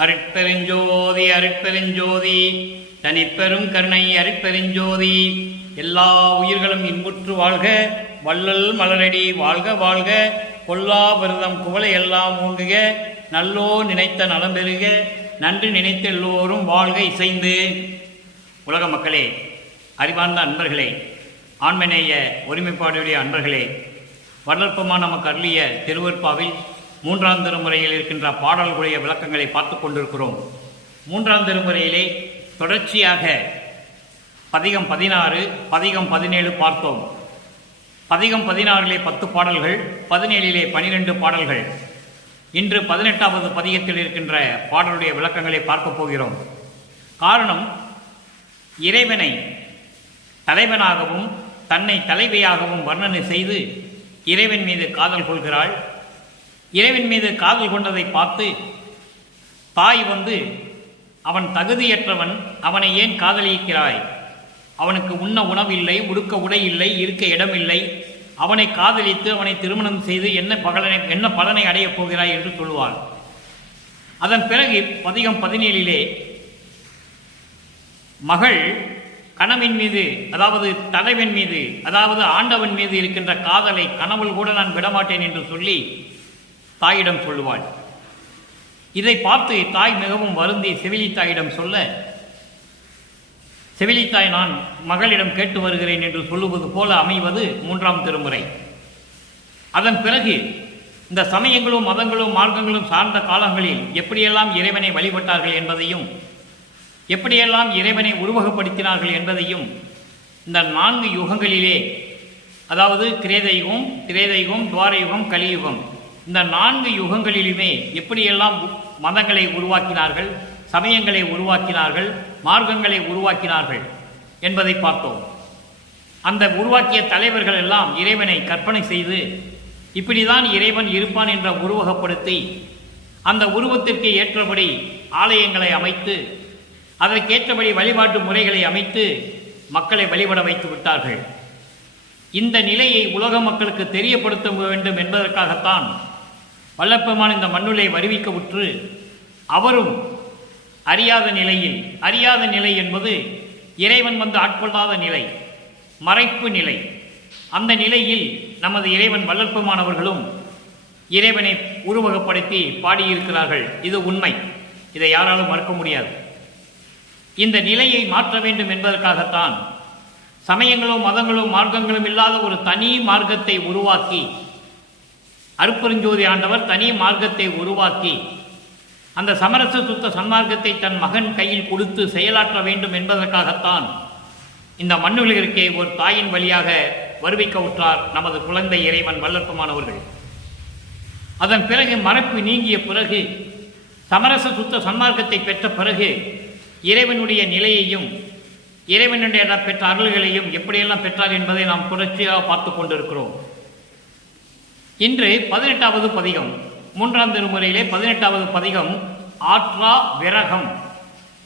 அருட்பெருஞ்சோதி அருட்பெருஞ்சோதி தனிப்பெரும் கருணை அருட்பெருஞ்சோதி. எல்லா உயிர்களும் இன்புற்று வாழ்க, வள்ளல் மலரடி வாழ்க வாழ்க, கொல்லா விரதம் குவளை எல்லாம் ஓங்குக, நல்லோ நினைத்த நலம் பெறுக, நன்றி நினைத்த எல்லோரும் வாழ்க இசைந்து. உலக மக்களே, அறிவார்ந்த அன்பர்களே, ஆண்மநேய ஒருமைப்பாடுடைய அன்பர்களே, வளர்ப்பமாக நமக்கு அருளிய திருவற்பாவில் 3ஆம் திருமுறையில் இருக்கின்ற பாடல்களுடைய விளக்கங்களை பார்த்து கொண்டிருக்கிறோம். 3ஆம் திருமுறையிலே தொடர்ச்சியாக பதிகம் 16, பதிகம் 17 பார்த்தோம். பதிகம் 16 10 பாடல்கள், 17 12 பாடல்கள். இன்று 18வது பதிகத்தில் இருக்கின்ற பாடலுடைய விளக்கங்களை பார்க்க போகிறோம். காரணம், இறைவனை தலைவனாகவும் தன்னை தலைவியாகவும் வர்ணனை செய்து இறைவன் மீது காதல் கொள்கிறாள். இறைவன் மீது காதல் கொண்டதை பார்த்து தாய் அவன் தகுதியற்றவன், அவனை ஏன் காதலிக்கிறாய்? அவனுக்கு உண்ண உணவில்லை, உடுக்க உடை இல்லை, இருக்க இடமில்லை, அவனை காதலித்து அவனை திருமணம் செய்து என்ன பலனை அடையப் போகிறாய் என்று சொல்லுவாள். அதன் பிறகு பதிகம் 17 மகள் கணவன் மீது, அதாவது தலைவன் மீது, அதாவது ஆண்டவன் மீது இருக்கின்ற காதலை கனவுள் கூட நான் விடமாட்டேன் என்று சொல்லி தாயிடம் சொல்லுவாள். இதை பார்த்து தாய் மிகவும் வருந்தி செவிலித்தாயிடம் சொல்ல, செவிலித்தாய் நான் மகளிடம் கேட்டு வருகிறேன் என்று சொல்லுவது போல அமைவது 3ஆம் திருமுறை. அதன் பிறகு இந்த சமயங்களும் மதங்களும் மார்க்கங்களும் சார்ந்த காலங்களில் எப்படியெல்லாம் இறைவனை வழிபட்டார்கள் என்பதையும், எப்படியெல்லாம் இறைவனை உருவகப்படுத்தினார்கள் என்பதையும் இந்த 4 யுகங்களிலே, அதாவது கிரேதயுகம், திரேதயுகம், துவாரயுகம், கலியுகம், இந்த 4 யுகங்களிலுமே எப்படியெல்லாம் மதங்களை உருவாக்கினார்கள், சமயங்களை உருவாக்கினார்கள், மார்க்கங்களை உருவாக்கினார்கள் என்பதை பார்த்தோம். அந்த உருவாக்கிய தலைவர்கள் எல்லாம் இறைவனை கற்பனை செய்து இப்படிதான் இறைவன் இருப்பான் என்ற உருவகப்படுத்தி அந்த உருவத்திற்கு ஏற்றபடி ஆலயங்களை அமைத்து அதற்கேற்றபடி வழிபாட்டு முறைகளை அமைத்து மக்களை வழிபட வைத்து விட்டார்கள். இந்த நிலையை உலக மக்களுக்கு தெரியப்படுத்த வேண்டும் என்பதற்காகத்தான் வல்லப்பெருமான் இந்த மண்ணுளை வருவிக்க உற்று அவரும் அறியாத நிலையில், அறியாத நிலை என்பது இறைவன் ஆட்கொள்ளாத நிலை, மறைப்பு நிலை. அந்த நிலையில் நமது இறைவன் வல்லற்பெருமானவர்களும் இறைவனை உருவகப்படுத்தி பாடியிருக்கிறார்கள். இது உண்மை, இதை யாராலும் மறுக்க முடியாது. இந்த நிலையை மாற்ற வேண்டும் என்பதற்காகத்தான் சமயங்களும் மதங்களும் மார்க்கங்களும் இல்லாத ஒரு தனி மார்க்கத்தை உருவாக்கி, அருட்பெருஞ்சோதி ஆண்டவர் தனி மார்க்கத்தை உருவாக்கி அந்த சமரச சுத்த சன்மார்க்கத்தை தன் மகன் கையில் கொடுத்து செயலாற்ற வேண்டும் என்பதற்காகத்தான் இந்த மண்ணுலகிற்கே ஒரு தாயின் வழியாக வருவிக்க உற்றார் நமது குழந்தை இறைவன் வல்லற்பெருமானவர்கள். அதன் பிறகு மறைப்பு நீங்கிய பிறகு, சமரச சுத்த சன்மார்க்கத்தை பெற்ற பிறகு இறைவனுடைய நிலையையும் இறைவனுடைய பெற்ற அருள்களையும் எப்படியெல்லாம் பெற்றார் என்பதை நாம் தொடர்ச்சியாக பார்த்து கொண்டிருக்கிறோம். இன்று 18வது பதிகம், 3ஆம் திருமுறையிலே 18வது பதிகம் ஆற்றா விரகம்.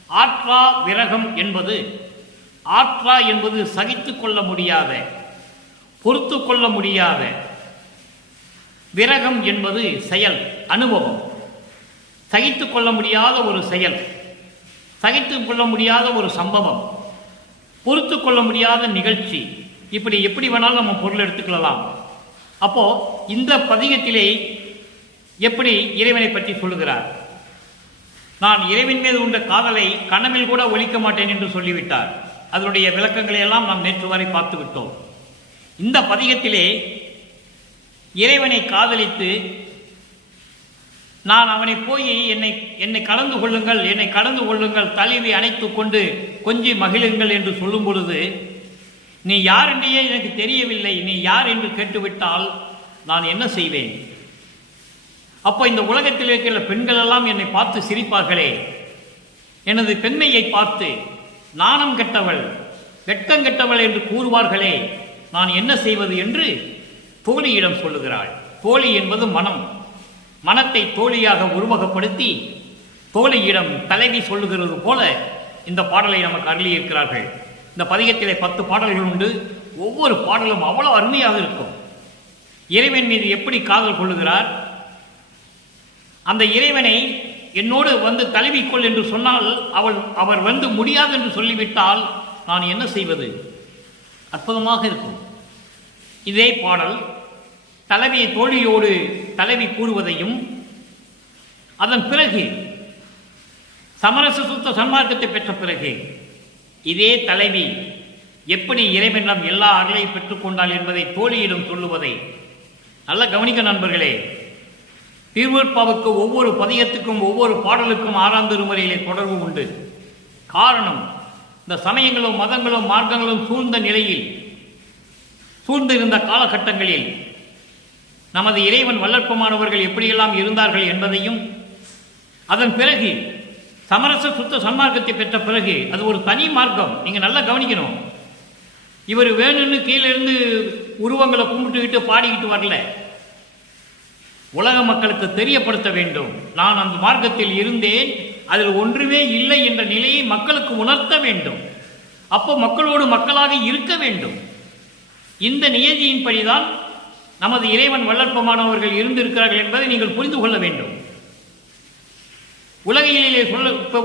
ஆற்றா விரகம் என்பது, ஆற்றா என்பது சகித்து கொள்ள முடியாத, பொறுத்து கொள்ள முடியாத, விரகம் என்பது செயல், அனுபவம். சகித்து கொள்ள முடியாத ஒரு செயல், சகித்து கொள்ள முடியாத ஒரு சம்பவம், பொறுத்து கொள்ள முடியாத நிகழ்ச்சி, இப்படி எப்படி வேணாலும் நம்ம பொருள் எடுத்துக்கொள்ளலாம். அப்போ இந்த பதிகத்திலே எப்படி இறைவனை பற்றி சொல்லுகிறார்? நான் இறைவன் மீது உண்ட காதலை கனவில் கூட ஒழிக்க மாட்டேன் என்று சொல்லிவிட்டார். அதனுடைய விளக்கங்களை எல்லாம் நாம் நேற்று வரை பார்த்து விட்டோம். இந்த பதிகத்திலே இறைவனை காதலித்து நான் அவனை போய் என்னை கலந்து கொள்ளுங்கள் தலைவி அணைத்து கொண்டு கொஞ்சி மகிழுங்கள் என்று சொல்லும் பொழுது, நீ யார் என்றே எனக்கு தெரியவில்லை, நீ யார் என்று கேட்டுவிட்டால் நான் என்ன செய்வேன்? அப்போ இந்த உலகத்தில் இருக்கிற பெண்கள் எல்லாம் என்னை பார்த்து சிரிப்பார்களே, எனது பெண்மையை பார்த்து நாணம் கெட்டவள், வெட்கம் கெட்டவள் என்று கூறுவார்களே, நான் என்ன செய்வது என்று தோழியிடம் சொல்லுகிறாள். தோழி என்பது மனம். மனத்தை தோழியாக உருவகப்படுத்தி தோழியிடம் தலைவி சொல்லுகிறது போல இந்த பாடலை நமக்கு அருளியிருக்கிறார்கள். இந்த பதிகத்திலே 10 பாடல்கள் உண்டு. ஒவ்வொரு பாடலும் அவ்வளவு அருமையாக இருக்கும். இறைவன் மீது எப்படி காதல் கொள்ளுகிறார், அந்த இறைவனை என்னோடு வந்து தழுவிக்கொள் என்று சொன்னால் அவர் வந்து முடியாது என்று சொல்லிவிட்டால் நான் என்ன செய்வது? அற்புதமாக இருக்கும். இதே பாடல் தலைவி தோழியோடு தலைவி கூறுவதையும், அதன் பிறகு சமரச சுத்த சன்மார்க்கத்தை பெற்ற பிறகு இதே தலைவி எப்படி இறைவனிடம் எல்லா அருளையும் பெற்றுக்கொண்டாள் என்பதை தோழியிடம் சொல்லுவதை நல்ல கவனிக்க நண்பர்களே. திருவருட்பாவுக்கு ஒவ்வொரு பதிகத்துக்கும் ஒவ்வொரு பாடலுக்கும் 6ஆம் திருமுறையிலே தொடர்பு உண்டு. காரணம், இந்த சமயங்களும் மதங்களும் மார்க்கங்களும் சூழ்ந்த நிலையில், சூழ்ந்திருந்த காலகட்டங்களில் நமது இறைவன் வல்லற்பமானவர்கள் எப்படியெல்லாம் இருந்தார்கள் என்பதையும், அதன் பிறகு சமரச சுத்த சன்மார்க்கத்தை பெற்ற பிறகு அது ஒரு தனி மார்க்கம். நீங்க நல்லா கவனிக்கணும். இவர் வேணும்னு கீழே இருந்து உருவங்களை கும்பிட்டுக்கிட்டு பாடிக்கிட்டு வரல. உலக மக்களுக்கு தெரியப்படுத்த வேண்டும், நான் அந்த மார்க்கத்தில் இருந்தேன், அதில் ஒன்றுமே இல்லை என்ற நிலையை மக்களுக்கு உணர்த்த வேண்டும். அப்போ மக்களோடு மக்களாக இருக்க வேண்டும். இந்த நியதியின்படிதான் நமது இறைவன் வல்லற்பமானவர்கள் இருந்திருக்கிறார்கள் என்பதை நீங்கள் புரிந்து கொள்ள வேண்டும். உலகிலே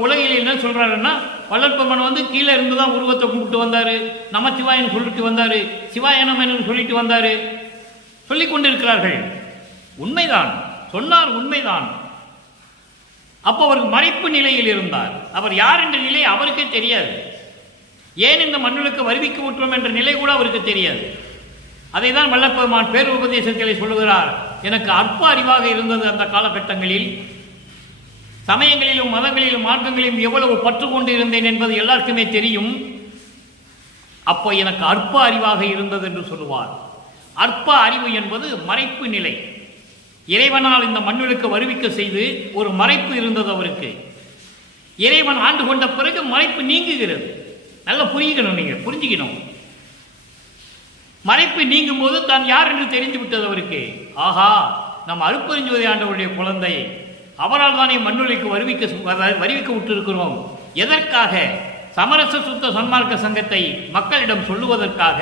உலகிலே என்ன சொல்றாருன்னா, வல்லற்பமன் வந்து கீழே இருந்து தான் உருவத்தை கும்பிட்டு வந்தாரு, நமச்சிவாயன் சொல்லிட்டு வந்தாரு, சிவாயனமன் சொல்லிட்டு வந்தாரு, சொல்லிக் கொண்டிருக்கிறார்கள். உண்மைதான், சொன்னார், உண்மைதான். அப்போ அவர் மறைப்பு நிலையில் இருந்தார். அவர் யார் என்ற நிலை அவருக்கே தெரியாது. ஏன் இந்த மண்ணுக்கு வருவிக்க விட்டோம் என்ற நிலை கூட அவருக்கு தெரியாது. அதை தான் வல்லற்பெருமான் பேருபதேசங்களை சொல்லுகிறார். எனக்கு அற்ப அறிவாக இருந்தது அந்த காலகட்டங்களில். சமயங்களிலும் மதங்களிலும் மார்க்கங்களிலும் எவ்வளவு பற்று கொண்டு இருந்தேன் என்பது எல்லாருக்குமே தெரியும். அப்போ எனக்கு அற்ப அறிவாக இருந்தது என்று சொல்லுவார். அற்ப அறிவு என்பது மறைப்பு நிலை. இறைவனால் இந்த மண்ணுக்கு வருவிக்க செய்து ஒரு மறைப்பு இருந்தது அவருக்கு. இறைவன் ஆண்டு கொண்ட பிறகு மறைப்பு நீங்குகிறது. நல்லா புரிஞ்சுக்கணும், நீங்க புரிஞ்சுக்கணும். மறைப்பு நீங்கும் போது தான் யார் என்று தெரிந்து விட்டது அவருக்கு. ஆஹா, நம் அருட்பெருஞ்சோதி ஆண்டவருடைய குழந்தை, அவரால் தானே மண்ணுலைக்கு வருவிக்க விட்டிருக்கிறோம். எதற்காக? சமரச சுத்த சன்மார்க்க சங்கத்தை மக்களிடம் சொல்லுவதற்காக,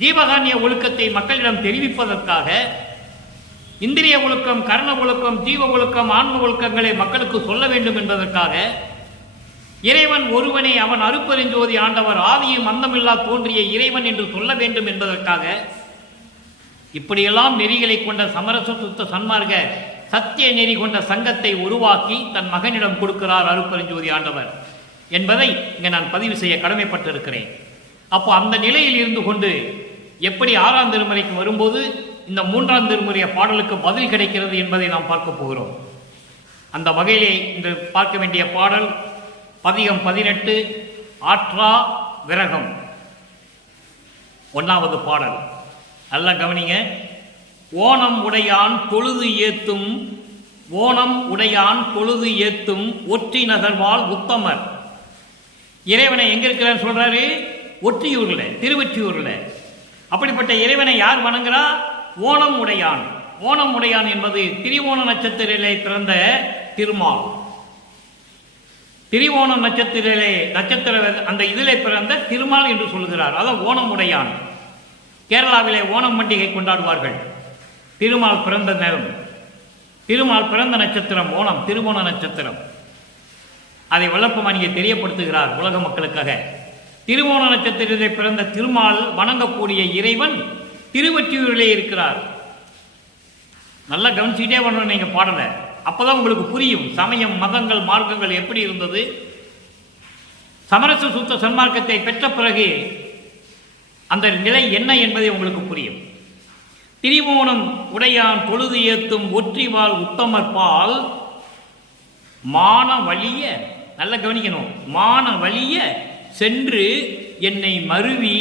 ஜீவகான்ய ஒழுக்கத்தை மக்களிடம் தெரிவிப்பதற்காக, இந்திரிய ஒழுக்கம், கர்ண ஒழுக்கம், ஜீவ ஒழுக்கம், ஆன்ம ஒழுக்கங்களை மக்களுக்கு சொல்ல வேண்டும் என்பதற்காக, இறைவன் ஒருவனே, அவன் அருட்பெருஞ்சோதி ஆண்டவர், ஆதியும் அந்தமில்லா தோன்றிய இறைவன் என்று சொல்ல வேண்டும் என்பதற்காக, இப்படியெல்லாம் நெறிகளை கொண்ட சமரச சுத்த சன்மார்க்க சத்திய நெறி கொண்ட சங்கத்தை உருவாக்கி தன் மகனிடம் கொடுக்கிறார் அருட்பெருஞ்சோதி ஆண்டவர் என்பதை இங்கே நான் பதிவு செய்ய கடமைப்பட்டிருக்கிறேன். அப்போ அந்த நிலையில் இருந்து கொண்டு எப்படி 6ஆம் திருமுறைக்கு வரும்போது இந்த 3ஆம் திருமுறைய பாடலுக்கு பதில் கிடைக்கிறது என்பதை நாம் பார்க்க போகிறோம். அந்த வகையிலே இன்று பார்க்க வேண்டிய பாடல் பதிகம் 18, ஆற்றா விரகம். 1வது பாடல் நல்லா கவனிங்க. ஓணம் உடையான் தொழுது ஏத்தும், ஓணம் உடையான் தொழுது ஏத்தும் ஒற்றி நகர்வால் உத்தமர். இறைவனை எங்க இருக்கிறார் சொல்றாரு? ஒற்றியூர்ல, திருவொற்றியூர்ல. அப்படிப்பட்ட இறைவனை யார் வணங்குறா? ஓணம் உடையான். ஓணம் உடையான் என்பது திரிவோண நட்சத்திரத்திலே பிறந்த திருமால். திரிவோண நட்சத்திர அந்த இதிலே பிறந்த திருமால் என்று சொல்கிறார். அதான் ஓணம் உடையான். கேரளாவிலே ஓணம் பண்டிகை கொண்டாடுவார்கள். திருமால் பிறந்த நேரம், திருமால் பிறந்த நட்சத்திரம் ஓணம், திருவோண நட்சத்திரம். அதை வல்லற்பெருமான் இங்கே தெரியப்படுத்துகிறார் உலக மக்களுக்காக. திருவோண நட்சத்திரத்தை பிறந்த திருமால் வணங்கக்கூடிய இறைவன் திருவொற்றியூரிலே இருக்கிறார். நல்லா கவனிச்சுக்கிட்டே வரணும் நீங்க பாடல. அப்பதான் உங்களுக்கு புரியும் சமயம், மதங்கள், மார்க்கங்கள் எப்படி இருந்தது. சமரச சுத்த சன்மார்க்கத்தை பெற்ற பிறகு அந்த நிலை என்ன என்பதை உங்களுக்கு புரியும். திரிவோணம் உடையான் தொழுது ஏத்தும் ஒற்றிவாள் உத்தமற்பால் மான வலிய, நல்ல கவனிக்கணும், மான வலிய சென்று என்னை மருவி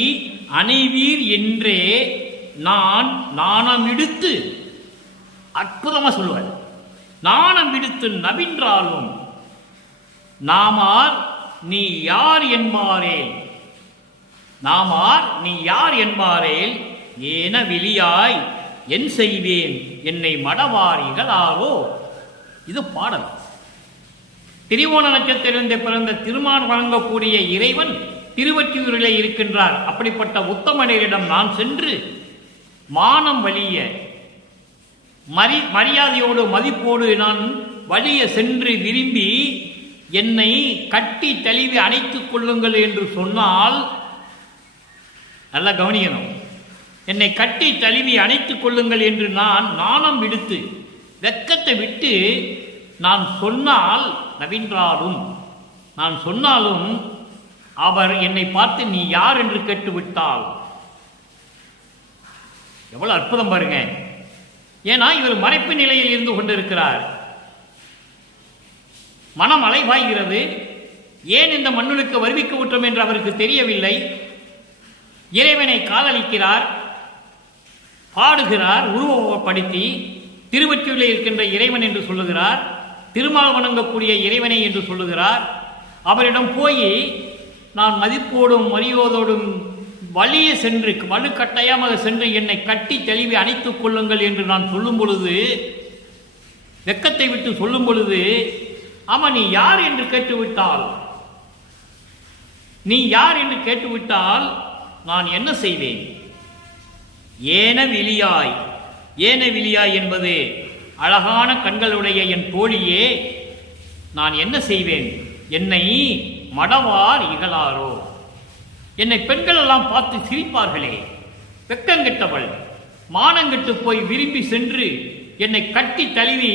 அணைவீர் என்றே நான் நாணம் இடுத்து, அற்புதமா சொல்லுவார், நாணம் விடுத்து நவின்றாலும் நாமார் நீ யார் என்பாரேல், நாமார் நீ யார் என்பாரேல் ஏன வெளியாய் என் செய்வேன் என்னை மடவாரிகளாரோ. இது பாடல். திரிவோண நட்சத்திரத்தை பிறந்த திருமான் வழங்கக்கூடிய இறைவன் திருவொற்றியூரிலே இருக்கின்றார். அப்படிப்பட்ட உத்தமனிடம் நான் சென்று மானம் வலிய மரியாதையோடு மதிப்போடு நான் வலிய சென்று விரும்பி என்னை கட்டி தழுவி அணைத்துக் கொள்ளுங்கள் என்று சொன்னால், நல்லா கவனிக்கணும், என்னை கட்டி தழுவி அணைத்துக் கொள்ளுங்கள் என்று நான் நாணம் விடுத்து வெட்கத்தை விட்டு நான் சொன்னால், நவீன்றாலும் நான் சொன்னாலும் அவர் என்னை பார்த்து நீ யார் என்று கேட்டுவிட்டால், எவ்வளவு அற்புதம் பாருங்க. ஏன்னா இவர் மறைப்பு நிலையில் இருந்து கொண்டிருக்கிறார். மனம் அலைபாய்கிறது. ஏன் இந்த மண்ணுக்கு வருவிக்க விட்டோம் என்று அவருக்கு தெரியவில்லை. இறைவனை காதலிக்கிறார், பாடுகிறார், உருவப்படுத்தி திருவொற்றியூரில் இருக்கின்ற இறைவன் என்று சொல்லுகிறார், திருமால் வணங்கக்கூடிய இறைவனை என்று சொல்லுகிறார். அவரிடம் போய் நான் மதிப்போடும் மரியோதோடும் வலிய சென்று வலுக்கட்டாயமாக சென்று என்னை கட்டி தெளிவி அணைத்துக் கொள்ளுங்கள் என்று நான் சொல்லும் பொழுது, வெக்கத்தை விட்டு சொல்லும் பொழுது, ஆமா நீ யார் என்று கேட்டுவிட்டால், நீ யார் என்று கேட்டுவிட்டால் நான் என்ன செய்வேன்? ஏன விழியாய், ஏன விழியாய் என்பது அழகான கண்களுடைய என் தோழியே, நான் என்ன செய்வேன்? என்னை மடவார் இகழாரோ, என்னை பெண்கள் எல்லாம் பார்த்து சிரிப்பார்களே, வெக்கங்கெட்டவள், மானங்கெட்டு போய் விரும்பி சென்று என்னை கட்டி தழுவி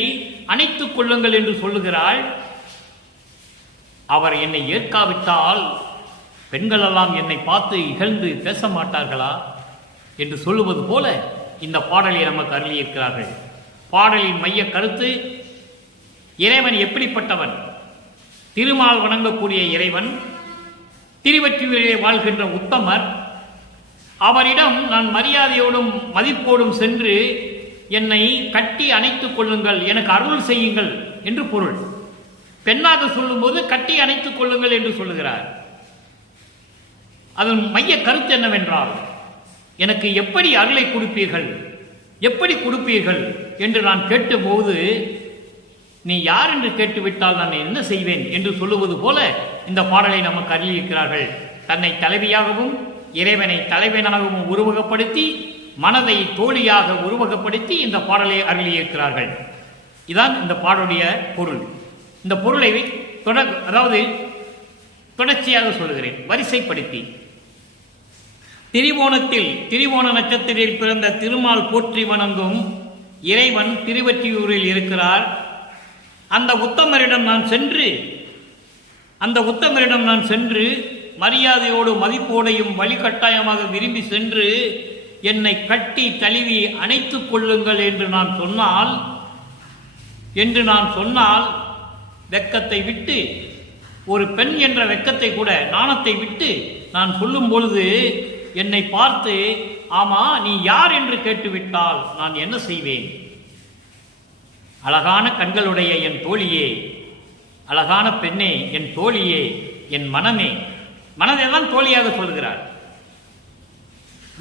அணைத்துக் கொள்ளுங்கள் என்று சொல்லுகிறாள். அவர் என்னை ஏற்காவிட்டால் பெண்கள் எல்லாம் என்னை பார்த்து இகழ்ந்து பேச மாட்டார்களா என்று சொல்லுவது போல இந்த பாடலை நமக்கு அருளியிருக்கிறார்கள். பாடலின் மைய கருத்து, இறைவன் எப்படிப்பட்டவன்? திருமால் வணங்கக்கூடிய இறைவன், திருவொற்றியூரிலே வாழ்கின்ற உத்தமர். அவரிடம் நான் மரியாதையோடும் மதிப்போடும் சென்று என்னை கட்டி அணைத்துக் கொள்ளுங்கள், எனக்கு அருள் செய்யுங்கள் என்று பொருள். பெண்ணாக சொல்லும்போது கட்டி அணைத்துக் கொள்ளுங்கள் என்று சொல்லுகிறார். அதன் மைய கருத்து என்னவென்றால், எனக்கு எப்படி அருளை கொடுப்பீர்கள், எப்படி கொடுப்பீர்கள் என்று நான் கேட்டபோது, நீ யார் என்று கேட்டுவிட்டால் நான் என்ன செய்வேன் என்று சொல்லுவது போல இந்த பாடலை நமக்கு அருளியிருக்கிறார்கள். தன்னை தலைவியாகவும் இறைவனை தலைவனாகவும் உருவகப்படுத்தி, மனதை தோழியாக உருவகப்படுத்தி இந்த பாடலை அருளியிருக்கிறார்கள். இதான் இந்த பாடலுடைய பொருள். இந்த பொருளை அதாவது தொடர்ச்சியாக சொல்லுகிறேன், வரிசைப்படுத்தி. திரிவோணத்தில், திரிவோண நட்சத்திரத்தில் பிறந்த திருமால் போற்றி வணங்கும் இறைவன் திருவொற்றியூரில் இருக்கிறார். அந்த உத்தமரிடம் நான் சென்று மரியாதையோடு மதிப்போடையும் வழிகட்டாயமாக விரும்பி சென்று என்னை கட்டி தழுவி அணைத்துக் கொள்ளுங்கள் என்று நான் சொன்னால் வெக்கத்தை விட்டு, ஒரு பெண் என்ற வெக்கத்தை கூட, நாணத்தை விட்டு நான் சொல்லும் பொழுது என்னை பார்த்து, ஆமா நீ யார் என்று கேட்டுவிட்டால் நான் என்ன செய்வேன்? அழகான கண்களுடைய என் தோழியே, அழகான பெண்ணே, என் தோழியே, என் மனமே, மனதைதான் தோழியாக சொல்கிறார்.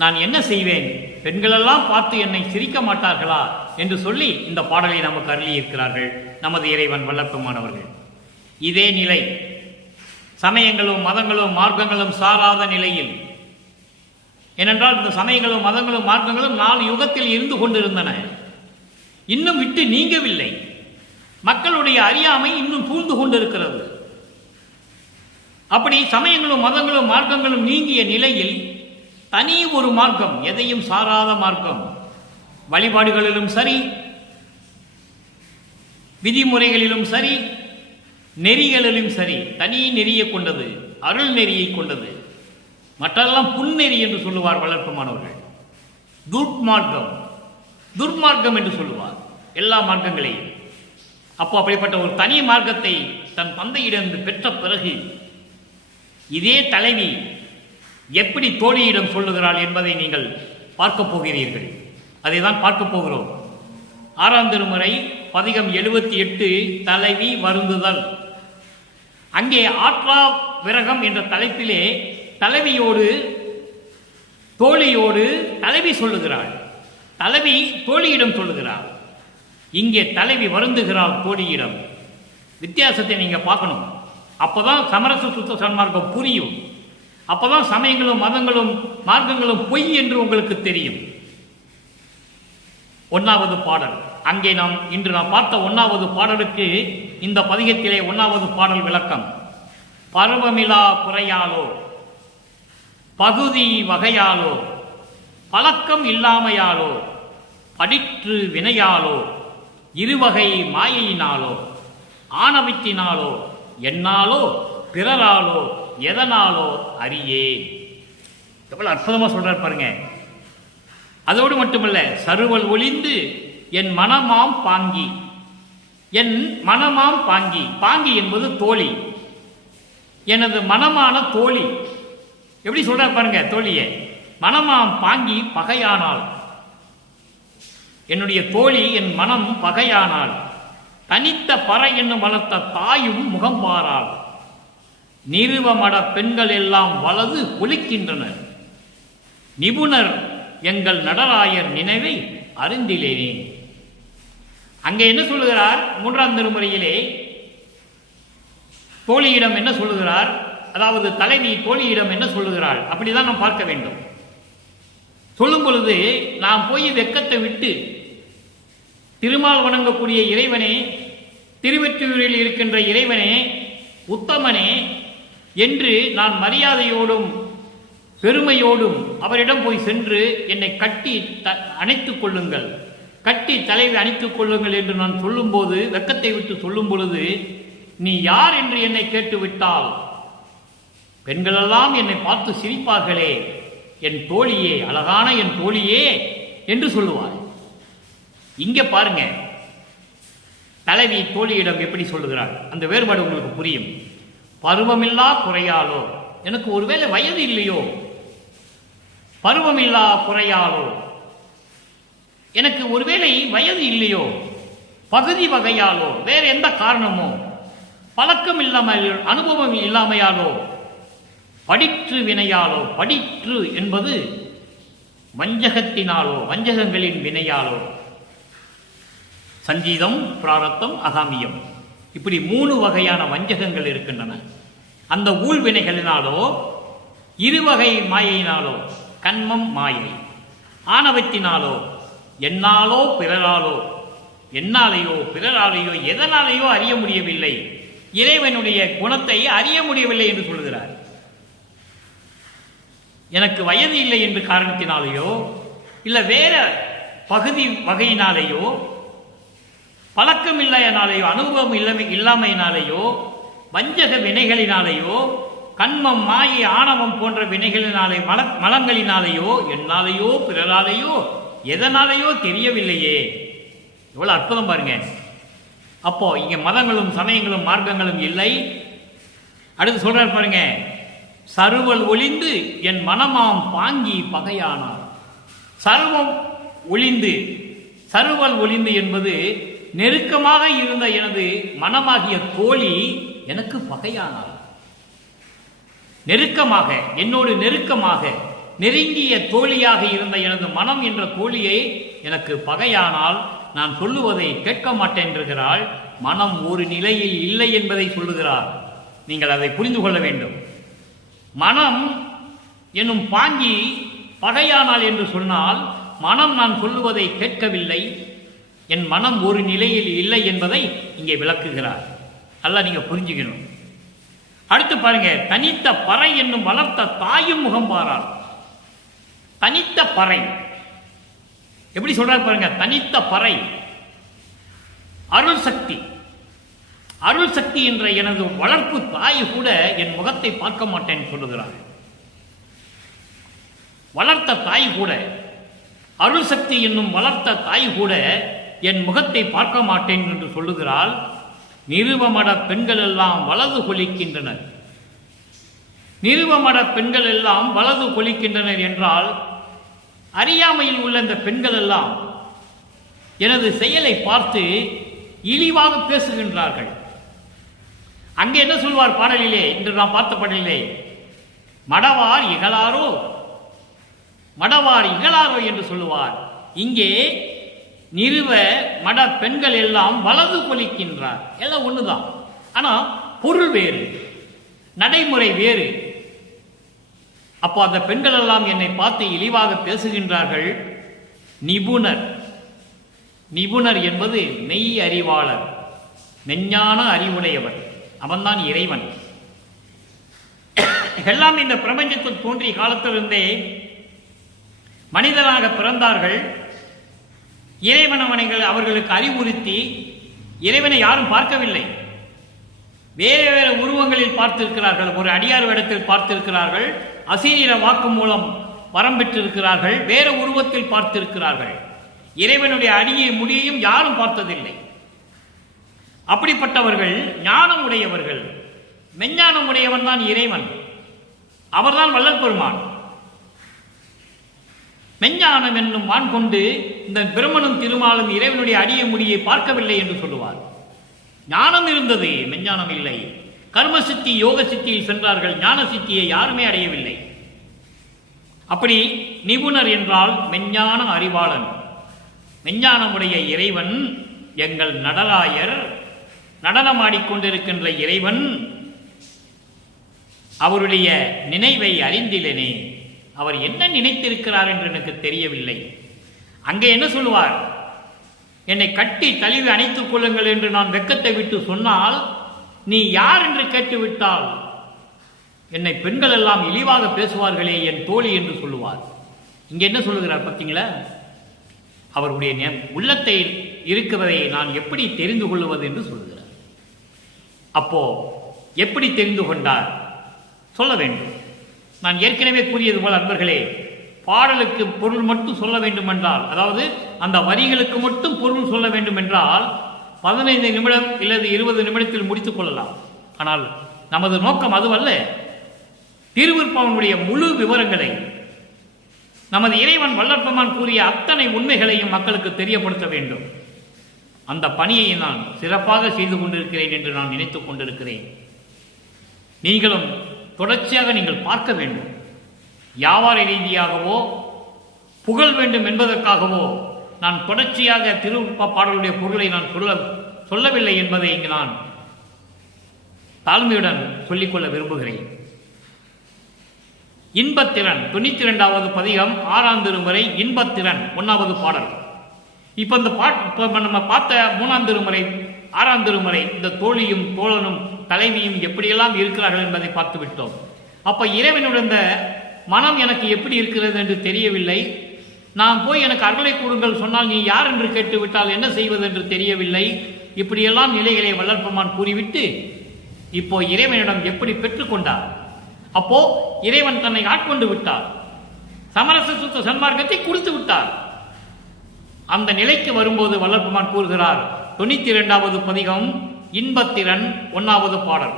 நான் என்ன செய்வேன்? பெண்களெல்லாம் பார்த்து என்னை சிரிக்க மாட்டார்களா என்று சொல்லி இந்த பாடலை நமக்கு அருளியிருக்கிறார்கள் நமது இறைவன் வல்லப்பெருமானவர்கள். இதே நிலை சமயங்களும் மதங்களும் மார்க்கங்களும் சாராத நிலையில், ஏனென்றால் இந்த சமயங்களும் மதங்களும் மார்க்கங்களும் 4 யுகத்தில் இருந்து கொண்டிருந்தன, இன்னும் விட்டு நீங்கவில்லை. மக்களுடைய அறியாமை இன்னும் சூழ்ந்து கொண்டிருக்கிறது. அப்படி சமயங்களும் மதங்களும் மார்க்கங்களும் நீங்கிய நிலையில் தனி ஒரு மார்க்கம், எதையும் சாராத மார்க்கம், வழிபாடுகளிலும் சரி, விதிமுறைகளிலும் சரி, நெறிகளிலும் சரி, தனி நெறியை கொண்டது, அருள் நெறியை கொண்டது. மற்றெல்லாம் புன்னெறி என்று சொல்லுவார் வளர்ப்புமானவர்கள். துர்மார்க்கம், துர்மார்க்கம் என்று சொல்லுவார் எல்லா மார்க்கங்களையும். அப்போ அப்படிப்பட்ட ஒரு தனி மார்க்கத்தை தன் தந்தையிடம் பெற்ற பிறகு இதே தலைவி எப்படி தோழியிடம் சொல்லுகிறாள் என்பதை நீங்கள் பார்க்க போகிறீர்கள். அதை தான் பார்க்க போகிறோம். 6ஆம் திருமுறை பதிகம் 78 தலைவி வருந்துதல். அங்கே ஆற்றா விரகம் என்ற தலைப்பிலே தலைவியோடு தோழியோடு தலைவி சொல்லுகிறாள், தலைவி தோழியிடம் சொல்லுகிறாள். இங்கே தலைவி வருந்துகிறாள் தோழியிடம். வித்தியாசத்தை நீங்க பார்க்கணும். அப்போதான் சமரச சுத்த சன்மார்க்கம் புரியும். அப்போதான் சமயங்களும் மதங்களும் மார்க்கங்களும் பொய் என்று உங்களுக்கு தெரியும். 1வது பாடல் அங்கே இன்று நாம் பார்த்த 1வது பாடலுக்கு இந்த பதிகத்திலே 1வது பாடல் விளக்கம். பருவமிலா குறையாலோ பகுதி வகையாலோ பழக்கம் இல்லாமையாலோ படிற்று வினையாலோ இருவகை மாயையினாலோ ஆணவத்தினாலோ என்னாலோ பிறராலோ எதனாலோ அறியே. எவ்வளவு அற்புதமா சொல்றார் பாருங்க. அதோடு மட்டுமல்ல, சருவல் ஒளிந்து என் மனமாம் பாங்கி, என் மனமாம் பாங்கி, பாங்கி என்பது தோழி, எனது மனமான தோழி. எப்படி சொல்றார் பாருங்க தோழிய, மனமாம் பாங்கி பகையானால், என்னுடைய தோழி என் மனம் பகையானால், தனித்த பறை என்னும் வளர்த்த தாயும் முகம் பாராள், நிறுவமட பெண்கள் எல்லாம் வலது குளிக்கின்றனர், நிபுணர் எங்கள் நடராயர் நினைவை அறிந்திலேனே. அங்கே என்ன சொல்லுகிறார்? 3ஆம் திருமுறையிலே தோழியிடம் என்ன சொல்லுகிறார்? அதாவது தலைவி தோழியிடம் என்ன சொல்லுகிறாள்? அப்படிதான் நாம் பார்க்க வேண்டும். சொல்லும் பொழுது நாம் போய் வெக்கத்தை விட்டு திருமால் வணங்கக்கூடிய இறைவனே, திருவெற்றியூரில் இருக்கின்ற இறைவனே, உத்தமனே என்று நான் மரியாதையோடும் பெருமையோடும் அவரிடம் போய் சென்று என்னை கட்டி அணைத்துக் கொள்ளுங்கள், கட்டி தலைவி அணைத்துக் கொள்ளுங்கள் என்று நான் சொல்லும்போது, வெக்கத்தை விட்டு சொல்லும் பொழுது, நீ யார் என்று என்னை கேட்டுவிட்டால் பெண்களெல்லாம் என்னை பார்த்து சிரிப்பார்களே, என் தோழியே, அழகான என் தோழியே என்று சொல்லுவார். இங்க பாருங்க, தலைவி தோழியிடம் எப்படி சொல்லுகிறார், அந்த வேறுபாடு உங்களுக்கு புரியும். பருவமில்லா குறையாலோ, எனக்கு ஒருவேளை வயது இல்லையோ, பருவமில்லா குறையாலோ, எனக்கு ஒருவேளை வயது இல்லையோ, பகுதி வகையாலோ, வேற எந்த காரணமோ, பழக்கம் இல்லாமல் அனுபவம் இல்லாமையாலோ, படிற்று வினையாலோ, படிற்று என்பது வஞ்சகத்தினாலோ, வஞ்சகங்களின் வினையாலோ, சஞ்சீதம், பிராரத்தம், அகாமியம், இப்படி 3 வகையான வஞ்சகங்கள் இருக்கின்றன. அந்த ஊழ்வினைகளினாலோ, இருவகை மாயையினாலோ, கண்மம் மாயை, ஆணவத்தினாலோ, என்னாலோ பிறராலோ, என்னாலேயோ பிறராலேயோ எதனாலேயோ அறிய முடியவில்லை, இறைவனுடைய குணத்தை அறிய முடியவில்லை என்று சொல்கிறார். எனக்கு வயது இல்லை என்ற காரணத்தினாலேயோ, இல்லை வேற பகுதி வகையினாலேயோ, பழக்கம் இல்லையினாலேயோ, அனுபவம் இல்லாமையினாலேயோ, வஞ்சக வினைகளினாலேயோ, கண்மம் மாயை ஆணவம் போன்ற வினைகளினாலே, மலங்களினாலேயோ, என்னாலேயோ பிறராலேயோ எதனாலேயோ தெரியவில்லையே. எவ்வளவு அற்புதம் பாருங்க. அப்போ இங்க மதங்களும் சமயங்களும் மார்க்கங்களும் இல்லை. அடுத்து சொல்றார் பாருங்க, சருவல் ஒளிந்து என் மனமாம் பாங்கி பகையானார். சர்வம் ஒளிந்து, சருவல் ஒளிந்து என்பது நெருக்கமாக இருந்த எனது மனமாகிய தோழி எனக்கு பகையானார். நெருக்கமாக, என்னோடு நெருக்கமாக நெருங்கிய தோழியாக இருந்த எனது மனம் என்ற தோழியை எனக்கு பகையானால் நான் சொல்லுவதை கேட்க மாட்டேன் என்கிறாள். மனம் ஒரு நிலையில் இல்லை என்பதை சொல்லுகிறார். நீங்கள் அதை புரிந்து கொள்ள வேண்டும். மனம் என்னும் பாங்கி பகையானால் என்று சொன்னால், மனம் நான் சொல்லுவதை கேட்கவில்லை, என் மனம் ஒரு நிலையில் இல்லை என்பதை இங்கே விளக்குகிறார். நல்லா நீங்க புரிஞ்சுக்கணும். அடுத்து பாருங்க, தனித்த பறை என்னும் வளர்த்த தாயும் முகம் பாராள். தனித்த பறை எப்படி சொல்றாரு பாருங்க, தனித்த பறை அருள் சக்தி, அருள் சக்தி என்ற எனது வளர்ப்பு தாய் கூட என் முகத்தை பார்க்க மாட்டேன் சொல்லுகிறார். வளர்த்த தாய் கூட, அருள் சக்தி என்னும் வளர்த்த தாய் கூட என் முகத்தை பார்க்க மாட்டேன் என்று சொல்லுகிறாள். நிருபமட பெண்கள் எல்லாம் வலது கொலிக்கின்றனர். நிருபமட பெண்கள் எல்லாம் வலது கொலிக்கின்றனர் என்றால், அறியாமையில் உள்ள இந்த பெண்கள் எல்லாம் எனது செயலை பார்த்து இழிவாக பேசுகின்றார்கள். அங்கே என்ன சொல்வார் பாடலிலே, இன்று நாம் பார்த்த பாடலிலே, மடவார் இகழாரோ, மடவார் இகழாரோ என்று சொல்லுவார். இங்கே நிறுவ மட பெண்கள் எல்லாம் வலது கொலிக்கின்றார். எல்லாம் ஒண்ணுதான், ஆனா பொருள் வேறு, நடைமுறை வேறு. அப்போ அந்த பெண்கள் எல்லாம் என்னை பார்த்து இழிவாக பேசுகின்றார்கள். நிபுணர், நிபுணர் என்பது மெய் அறிவாளர், மெஞ்ஞான அறிவுடையவர், அவன்தான் இறைவன். எல்லாம் இந்த பிரபஞ்சத்தில் தோன்றிய காலத்திலிருந்தே மனிதராக பிறந்தார்கள். இறைவன் அவர்களுக்கு அறிவுறுத்தி, இறைவனை யாரும் பார்க்கவில்லை, வேறு வேறு உருவங்களில் பார்த்திருக்கிறார்கள். ஒரு அடியார் வேடத்தில் பார்த்திருக்கிறார்கள், அசீர வாக்கு மூலம் வரம் பெற்றிருக்கிறார்கள், வேறு உருவத்தில் பார்த்திருக்கிறார்கள். இறைவனுடைய அடியை முடியையும் யாரும் பார்த்ததில்லை. அப்படிப்பட்டவர்கள் ஞானம் உடையவர்கள். மெஞ்ஞானம் உடையவன் தான் இறைவன், அவர்தான் வள்ளல் பெருமான். மெஞ்ஞானம் என்னும் வான் கொண்டு இந்த பிரம்மனும் திருமாலும் இறைவனுடைய அடிய முடியை பார்க்கவில்லை என்று சொல்லுவார். ஞானம் இருந்தது, மெஞ்ஞானம் இல்லை. கர்ம சித்தி யோக சித்தியில் சென்றார்கள், ஞான சித்தியை யாருமே அடையவில்லை. அப்படி நிபுணர் என்றால் மெஞ்ஞான அறிவாளன், மெஞ்ஞானமுடைய இறைவன் எங்கள் நடராயர், நடனமாடிக்கொண்டிருக்கின்ற இறைவன். அவருடைய நினைவை அறிந்திலேனே, அவர் என்ன நினைத்திருக்கிறார் என்று எனக்கு தெரியவில்லை. அங்கே என்ன சொல்லுவார்? என்னை கட்டி தழுவி அணைத்துக் கொள்ளுங்கள் என்று நான் வெக்கத்தை விட்டு சொன்னால், நீ யார் என்று கேட்டுவிட்டால் என்னை பெண்கள் எல்லாம் இழிவாக பேசுவார்களே என் தோழி என்று சொல்லுவார். இங்கே என்ன சொல்லுகிறார் பார்த்தீங்களா? அவருடைய உள்ளத்தை இருக்கிறதை நான் எப்படி தெரிந்து கொள்வது என்று சொல்லுகிறார். அப்போ எப்படி தெரிந்து கொண்டார் சொல்ல வேண்டும். நான் ஏற்கனவே கூறியது போல அன்பர்களே, பாடலுக்கு பொருள் மட்டும் சொல்ல வேண்டும் என்றால், அதாவது அந்த வரிகளுக்கு மட்டும் பொருள் சொல்ல வேண்டும் என்றால் 15 நிமிடம் இல்லது 20 நிமிடத்தில் முடித்துக் கொள்ளலாம். ஆனால் நமது நோக்கம் அதுவல்ல. திருவிருப்பாவனுடைய முழு விவரங்களை, நமது இறைவன் வள்ளல் பெருமான் கூறிய அத்தனை உண்மைகளையும் மக்களுக்கு தெரியப்படுத்த வேண்டும். அந்த பணியை நான் சிறப்பாக செய்து கொண்டிருக்கிறேன் என்று நான் நினைத்துக் கொண்டிருக்கிறேன். நீங்களும் தொடர்ச்சியாக நீங்கள் பார்க்க வேண்டும். வியாபார ரீதியாகவோ புகழ் வேண்டும் என்பதற்காகவோ நான் தொடர்ச்சியாக திருவிருப்பா பாடலுடைய பொருளை நான் சொல்லவில்லை என்பதை இங்கு நான் தாழ்மையுடன் சொல்லிக்கொள்ள விரும்புகிறேன். இன்பத்திறன் 92வது பதிகம் 6ஆம் திருமுறை இன்பத்திறன் 1வது பாடல். இப்ப இந்த நம்ம பார்த்த 3ஆம் திருமுறை 6ஆம் திருமுறை இந்த தோழியும் தோழனும் தலைவியும் எப்படியெல்லாம் இருக்கிறார்கள் என்பதை பார்த்து விட்டோம். அப்ப இறைவனுடைய மனம் எனக்கு எப்படி இருக்கிறது என்று தெரியவில்லை. நான் போய் எனக்கு அருளை கூறுங்கள் சொன்னால் நீ யார் என்று கேட்டுவிட்டால் என்ன செய்வது என்று தெரியவில்லை. இப்படியெல்லாம் நிலைகளை வள்ளல் பெருமான் கூறிவிட்டு இப்போ இறைவனிடம் எப்படி பெற்றுக்கொண்டார்? அப்போ இறைவன் தன்னை ஆட்கொண்டு விட்டார், சமரச சுத்த சன்மார்க்கத்தை கொடுத்து விட்டார். அந்த நிலைக்கு வரும்போது வள்ளல் பெருமான் கூறுகிறார் 92வது பதிகம் இன்பத்திறன் 1வது பாடல்.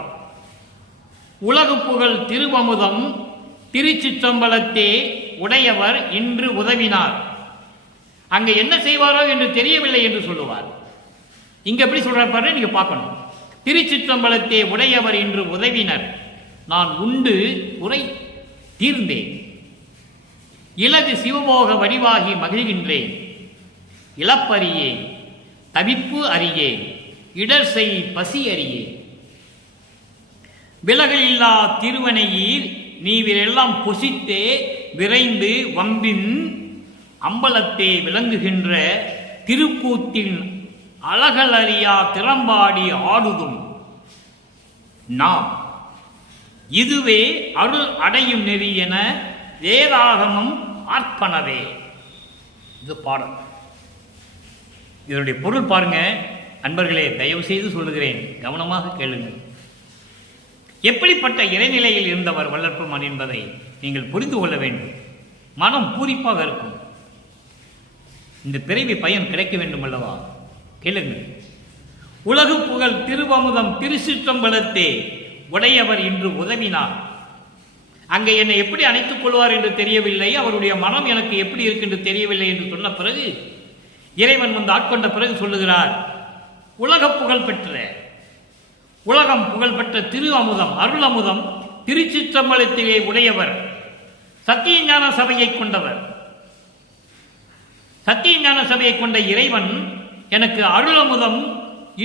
உலகு புகழ் திருவமுதம் திருச்சிற்றம்பலத்தே உடையவர் இன்று உதவினார். அங்க என்ன செய்வாரோ என்று தெரியவில்லை என்று சொல்லுவார். இங்க எப்படி சொல்றாரு நீங்க பார்க்கணும். திருச்சிற்றம்பலத்தே உடையவர் இன்று உதவினர், நான் உண்டு உரை தீர்ந்தேன், இலகு சிவபோக வடிவாகி மகிழ்கின்றேன், இளப்பறியே தவிப்பு அறியே இடர் செய் பசி அறியே, விலகலில்லா திருவனையீர் நீவிரெல்லாம் பொசித்தே விரைந்து வம்பின் அம்பலத்தே விளங்குகின்ற திருக்கூத்தின் அழகலறியா திறம்பாடி ஆடுதும் நாம் இதுவே அருள் அடையும் நெறி என வேதாகமம் ஆர்ப்பனவே. இது பாடல். இதனுடைய பொருள் பாருங்க அன்பர்களே, தயவு செய்து சொல்லுகிறேன், கவனமாக கேளுங்கள். எப்படிப்பட்ட இறைநிலையில் இருந்தவர் வள்ளல் பெருமான் என்பதை நீங்கள் புரிந்து கொள்ள வேண்டும். மனம் பூரிப்பாக இருக்கும். இந்த பிறவி பயன் கிடைக்க வேண்டும் அல்லவா? கேளுங்கள். உலகு புகழ் திருவமுதம் திருச்சிற்றம்பலத்தே உடையவர் இன்று உதவினார். அங்கே என்னை எப்படி அணைத்துக் கொள்வார் என்று தெரியவில்லை, அவருடைய மனம் எனக்கு எப்படி இருக்கு என்று தெரியவில்லை என்று சொன்ன பிறகு இறைவன் வந்து ஆட்கொண்ட பிறகு சொல்லுகிறார், உலக புகழ் பெற்ற உலகம் புகழ்பெற்ற திரு அமுதம் அருள் அமுதம் திருச்சிற்றம்பலத்திலே உடையவர், சத்திய ஞான சபையை கொண்டவர், சத்திய ஞான சபையை கொண்ட இறைவன் எனக்கு அருள் அமுதம்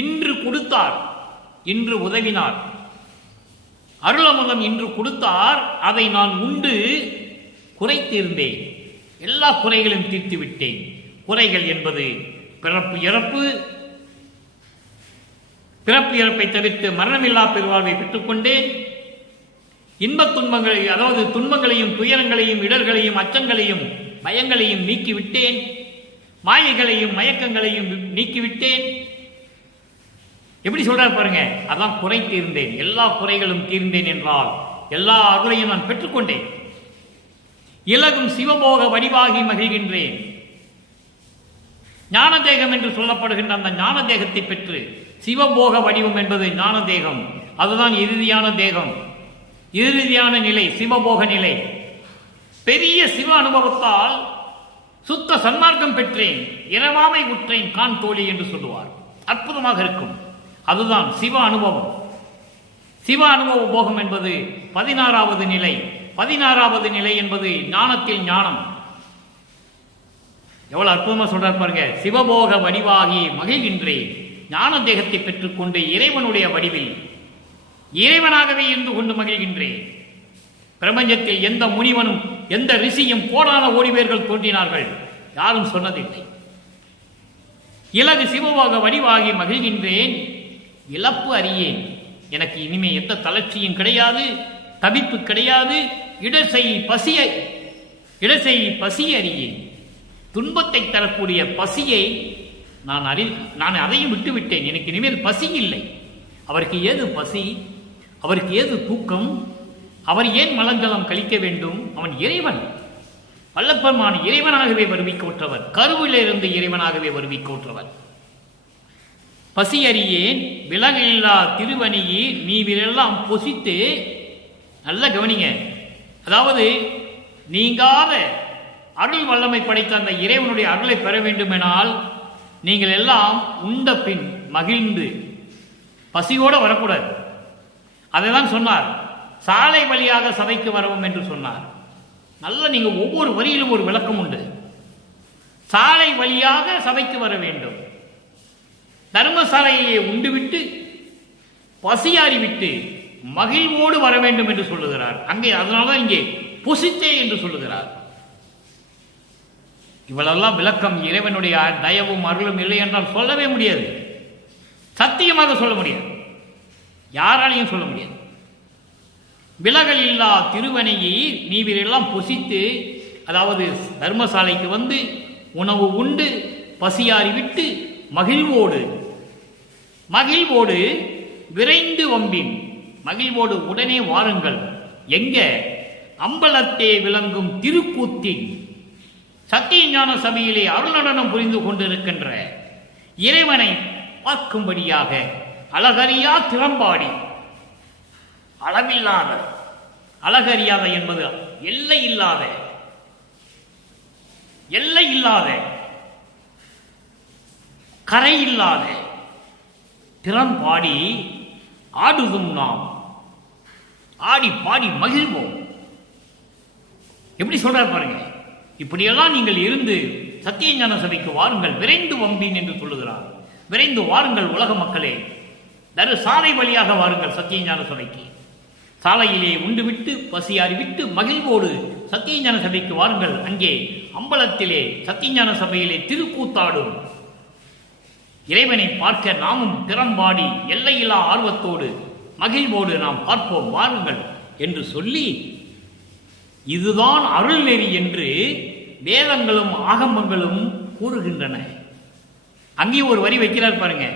இன்று கொடுத்தார், இன்று உதவினார். அருள் அமுதம் இன்று கொடுத்தார், அதை நான் உண்டு குறை தீர்ந்தேன், எல்லா குறைகளையும் தீர்த்து விட்டேன். குறைகள் என்பது பிறப்பு இறப்பு, பிறப்பு இறப்பை தவிர்த்து மரணமில்லா பெருவாழ்வை பெற்றுக்கொண்டேன். இன்பத் துன்பங்களை, அதாவது துன்பங்களையும் துயரங்களையும் இடர்களையும் அச்சங்களையும் பயங்களையும் நீக்கிவிட்டேன். மாயைகளையும் மயக்கங்களையும் நீக்கிவிட்டேன். எப்படி சொல்றார் பாருங்க, அதான் குறை தீர்ந்தேன், எல்லா குறைகளும் தீர்ந்தேன் என்றால் எல்லா அருளையும் நான் பெற்றுக்கொண்டேன். இலகும் சிவபோக வடிவாகி மகிழ்கின்றேன். ஞான தேகம் என்று சொல்லப்படுகின்ற அந்த ஞான தேகத்தை பெற்று, சிவபோக வடிவம் என்பது ஞான தேகம், அதுதான் இறுதியான தேகம், இறுதியான நிலை, சிவபோக நிலை. பெரிய சிவ அனுபவத்தால் சுத்த சன்மார்க்கம் பெற்றேன், இரவாமை உற்றேன் கான் தோழி என்று சொல்லுவார். அற்புதமாக இருக்கும். அதுதான் சிவ அனுபவம். சிவ அனுபவ போகம் என்பது 16வது நிலை. 16வது நிலை என்பது ஞானத்தில் ஞானம். எவ்வளவு அற்புதமா சொல்றார் பாருங்க. சிவபோக வடிவாகி மகிழ்கின்றேன், ஞான தேகத்தை பெற்றுக்கொண்டு இறைவனுடைய வடிவில் இறைவனாகவே இருந்து கொண்டு மகிழ்கின்றேன். பிரபஞ்சத்தில் எந்த முனிவனும் எந்த ரிஷியும் கோடான கோடி பேர்கள் தோன்றினார்கள், யாரும் சொன்னதில்லை. இலகு சிவபோக வடிவாகி மகிழ்கின்றேன், இழப்பு அறியேன். எனக்கு இனிமே எந்த தளர்ச்சியும் கிடையாது, தவிப்பு கிடையாது. இடசை பசி அறியேன். துன்பத்தை தரக்கூடிய பசியை நான் அதையும் விட்டுவிட்டேன். எனக்கு இனிமேல் பசி இல்லை. அவருக்கு ஏது பசி, அவருக்கு ஏது தூக்கம், அவர் ஏன் மலஞ்சலம் கழிக்க வேண்டும்? அவன் இறைவன், வல்லப்பெருமான் இறைவனாகவே வருவிக்கோற்றவர், கருவிலிருந்து இறைவனாகவே வருவிக்கோற்றவர். பசி அறியேன் விலகில்லா திருவணியீர் நீவிரெல்லாம் பொசித்து. நல்ல கவனிங்க, அதாவது நீங்காத அருள் வல்லமை படைத்த அந்த இறைவனுடைய அருளை பெற வேண்டுமெனால் நீங்கள் எல்லாம் உண்ட பின் மகிழ்ந்து பசியோடு வரக்கூடாது. அதைதான் சொன்னார், சாலை வழியாக சபைக்கு வரவும் என்று சொன்னார். நல்ல நீங்க ஒவ்வொரு வரியிலும் ஒரு விளக்கம் உண்டு. சாலை வழியாக சபைக்கு வர வேண்டும், தர்மசாலையிலே உண்டுவிட்டு பசியாறிவிட்டு மகிழ்வோடு வர வேண்டும் என்று சொல்லுகிறார். அங்கே அதனால்தான் இங்கே புசித்தே என்று சொல்லுகிறார். இவளெல்லாம் விளக்கம் இறைவனுடைய தயவும் அருளும் இல்லை என்றால் சொல்லவே முடியாது, சத்தியமாக சொல்ல முடியாது, யாராலையும் சொல்ல முடியாது. விலகல் இல்லா திருவனையீர் நீவிரெல்லாம் புசித்து, அதாவது தர்மசாலைக்கு வந்து உணவு உண்டு பசியாறி விட்டு மகிழ்வோடு விரைந்து வம்பின், மகிழ்வோடு உடனே வாருங்கள். எங்க? அம்பலத்தே விளங்கும் திருக்கூத்தின் சத்திய ஞான சபையிலே அருள் நடனம் புரிந்து கொண்டிருக்கின்ற இறைவனை பார்க்கும்படியாக அழகறியா திறம்பாடி. அளவில்லாத, அழகறியாத என்பது எல்லை இல்லாத கரை இல்லாத திறம்பாடி ஆடுதும் நாம், ஆடி பாடி மகிழ்வோம். எப்படி சொல்றார் பாருங்க. இப்படியெல்லாம் நீங்கள் இருந்து சத்திய ஞான சபைக்கு வாருங்கள், விரைந்து வம்பின் என்று சொல்லுகிறார். விரைந்து வாருங்கள் உலக மக்களே, சாலை வழியாக வாருங்கள் சத்திய ஞான சபைக்கு. சாலையிலே உண்டுவிட்டு பசியாறிவிட்டு மகிழ்வோடு சத்திய ஞான சபைக்கு வாருங்கள். அங்கே அம்பலத்திலே சத்திய ஞான சபையிலே திருக்கூத்தாடும் இறைவனை பார்க்க நாமும் திறம்பாடி எல்லையில்லா ஆர்வத்தோடு மகிழ்வோடு நாம் பார்ப்போம், வாருங்கள் என்று சொல்லி, இதுதான் அருள் நெறி என்று வேதங்களும் ஆகமங்களும் கூறுகின்றன. அங்கேயும் ஒரு வரி வைக்கிறார் பாருங்க.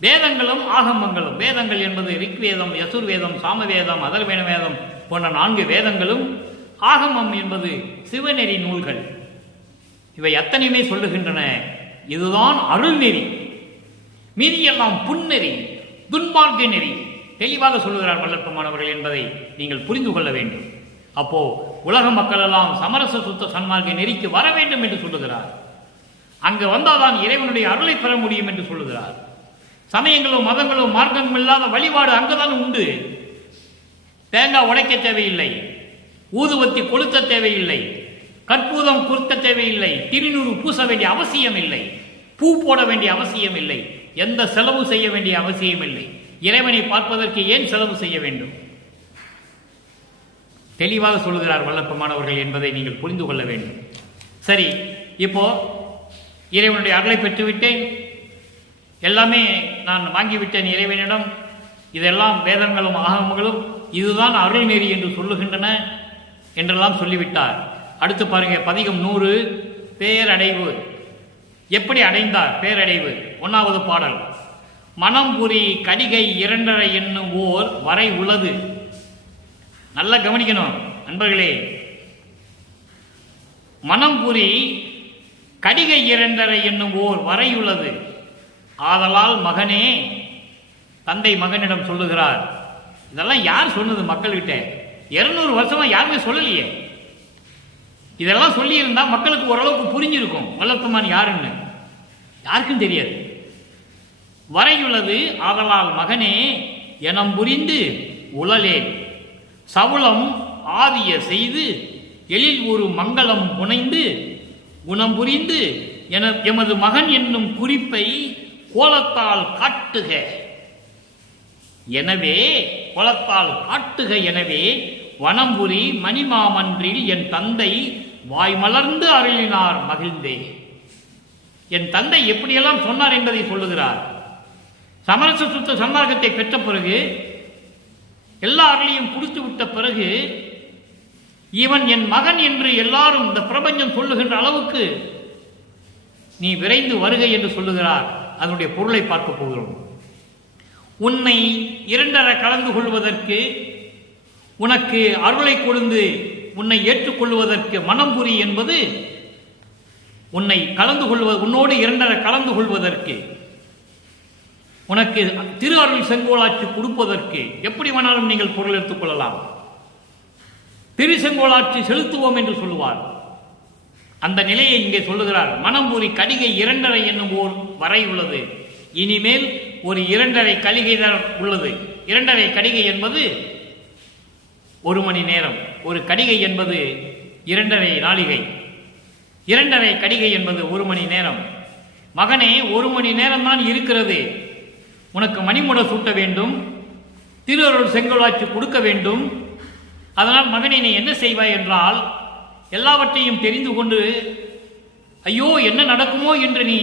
வேதங்களும் ஆகமங்களும், வேதங்கள் என்பது ரிக்வேதம், யசுர்வேதம், சாமவேதம், அதர்வேண வேதம் போன்ற 4 வேதங்களும், ஆகமம் என்பது சிவநெறி நூல்கள். இவை அத்தனையுமே சொல்லுகின்றன இதுதான் அருள் நெறி, மீதியெல்லாம் புன்னெறி, துன்மார்க்க நெறி. தெளிவாக சொல்லுகிறார் வல்லற்பமானவர்கள் என்பதை நீங்கள் புரிந்து கொள்ள வேண்டும். அப்போ உலக மக்கள் எல்லாம் சமரச சுத்த சன்மார்க்க நெறிக்கு வர வேண்டும் என்று சொல்லுகிறார். அங்கு வந்தால்தான் இறைவனுடைய அருளை பெற முடியும் என்று சொல்லுகிறார். சமயங்களும் மதங்களும் மார்க்கங்களும் இல்லாத வழிபாடு அங்குதான் உண்டு. தேங்காய் உடைக்க தேவையில்லை, ஊதுவத்தி கொளுத்த தேவையில்லை, கற்பூதம் குறுத்த தேவையில்லை, திருநூறு பூச வேண்டிய அவசியம் இல்லை, பூ போட வேண்டிய அவசியம் இல்லை, எந்த செலவு செய்ய வேண்டிய அவசியம் இல்லை. இறைவனை பார்ப்பதற்கு ஏன் செலவு செய்ய வேண்டும்? தெளிவாக சொல்லுகிறார் வல்லற்பமானவர்கள் என்பதை நீங்கள் புரிந்து கொள்ள வேண்டும். சரி, இப்போ இறைவனுடைய அருளை பெற்றுவிட்டேன், எல்லாமே நான் வாங்கிவிட்டேன் இறைவனிடம், இதெல்லாம் வேதங்களும் ஆகமங்களும் இதுதான் அருள் நெறி என்று சொல்லுகின்றன என்றெல்லாம் சொல்லிவிட்டார். அடுத்து பாருங்க, பதிகம் 100 பேரடைவு. எப்படி அடைந்தார் பேரடைவு? 1வது பாடல். மனம்புரி கடிகை 2.5 என்னும் ஓர் வரை உள்ளது. நல்லா கவனிக்கணும் நண்பர்களே. மனம்புரி கடிகை 2.5 என்னும் ஓர் வரை உள்ளது. ஆதலால் மகனே, தந்தை மகனிடம் சொல்லுகிறார். இதெல்லாம் யார் சொன்னது மக்கள்கிட்ட? 200 வருஷமா யாருமே சொல்லலையே. இதெல்லாம் சொல்லியிருந்தா மக்களுக்கு ஓரளவுக்கு புரிஞ்சிருக்கும் வல்லத்தமான் யாருன்னு. யாருக்கும் தெரியாது. வரையுள்ளது. ஆதலால் மகனே, எனம் புரிந்து உழலே சவுளம் ஆவிய செய்து எழில் ஒரு மங்களம் புனைந்து குணம் புரிந்து எமது மகன் என்னும் குறிப்பை கோலத்தால் காட்டுக. எனவே கோலத்தால் காட்டுக. எனவே வனம்புரி மணிமாமன்றில் என் தந்தை வாய்மலர்ந்து அருளினார் மகிழ்ந்தே. என் தந்தை எப்படியெல்லாம் சொன்னார் என்பதை சொல்லுகிறார். சமரச சுத்த சன்மார்க்கத்தை பெற்ற பிறகு, எல்லா அருளையும் கொடுத்து விட்ட பிறகு, இவன் என் மகன் என்று எல்லாரும் இந்த பிரபஞ்சம் சொல்லுகின்ற அளவுக்கு நீ விரைந்து வருகை என்று சொல்லுகிறார். அதனுடைய பொருளை பார்க்க போகிறோம். உன்னை 2.5 கலந்து கொள்வதற்கு, உனக்கு அருளை கொடுத்து உன்னை ஏற்றுக்கொள்வதற்கு மனம்புரி என்பது உன்னை கலந்து கொள்வது, உன்னோடு 2.5 கலந்து கொள்வதற்கு, உனக்கு திரு அருள் செங்கோலாட்சி கொடுப்பதற்கு எப்படி வேணாலும் நீங்கள் பொருள் எடுத்துக் கொள்ளலாம். திரு செங்கோலாட்சி செலுத்துவோம் என்று சொல்லுவார். அந்த நிலையை இங்கே சொல்லுகிறார். மனம்பூரி கடிகை 2.5 என்னும் ஓர் வரை உள்ளது. இனிமேல் ஒரு 2.5 கடிகை தான் உள்ளது. 2.5 கடிகை என்பது 1 மணி நேரம். ஒரு கடிகை என்பது 2.5 நாளிகை. 2.5 கடிகை என்பது 1 மணி நேரம். மகனே, 1 மணி நேரம் தான் இருக்கிறது. உனக்கு மணிமுட சூட்ட வேண்டும், திரு அருள் செங்கோலாட்சி கொடுக்க வேண்டும். அதனால் மகனே, நீ என்ன செய்வாய் என்றால், எல்லாவற்றையும் தெரிந்து கொண்டு ஐயோ என்ன நடக்குமோ என்று நீ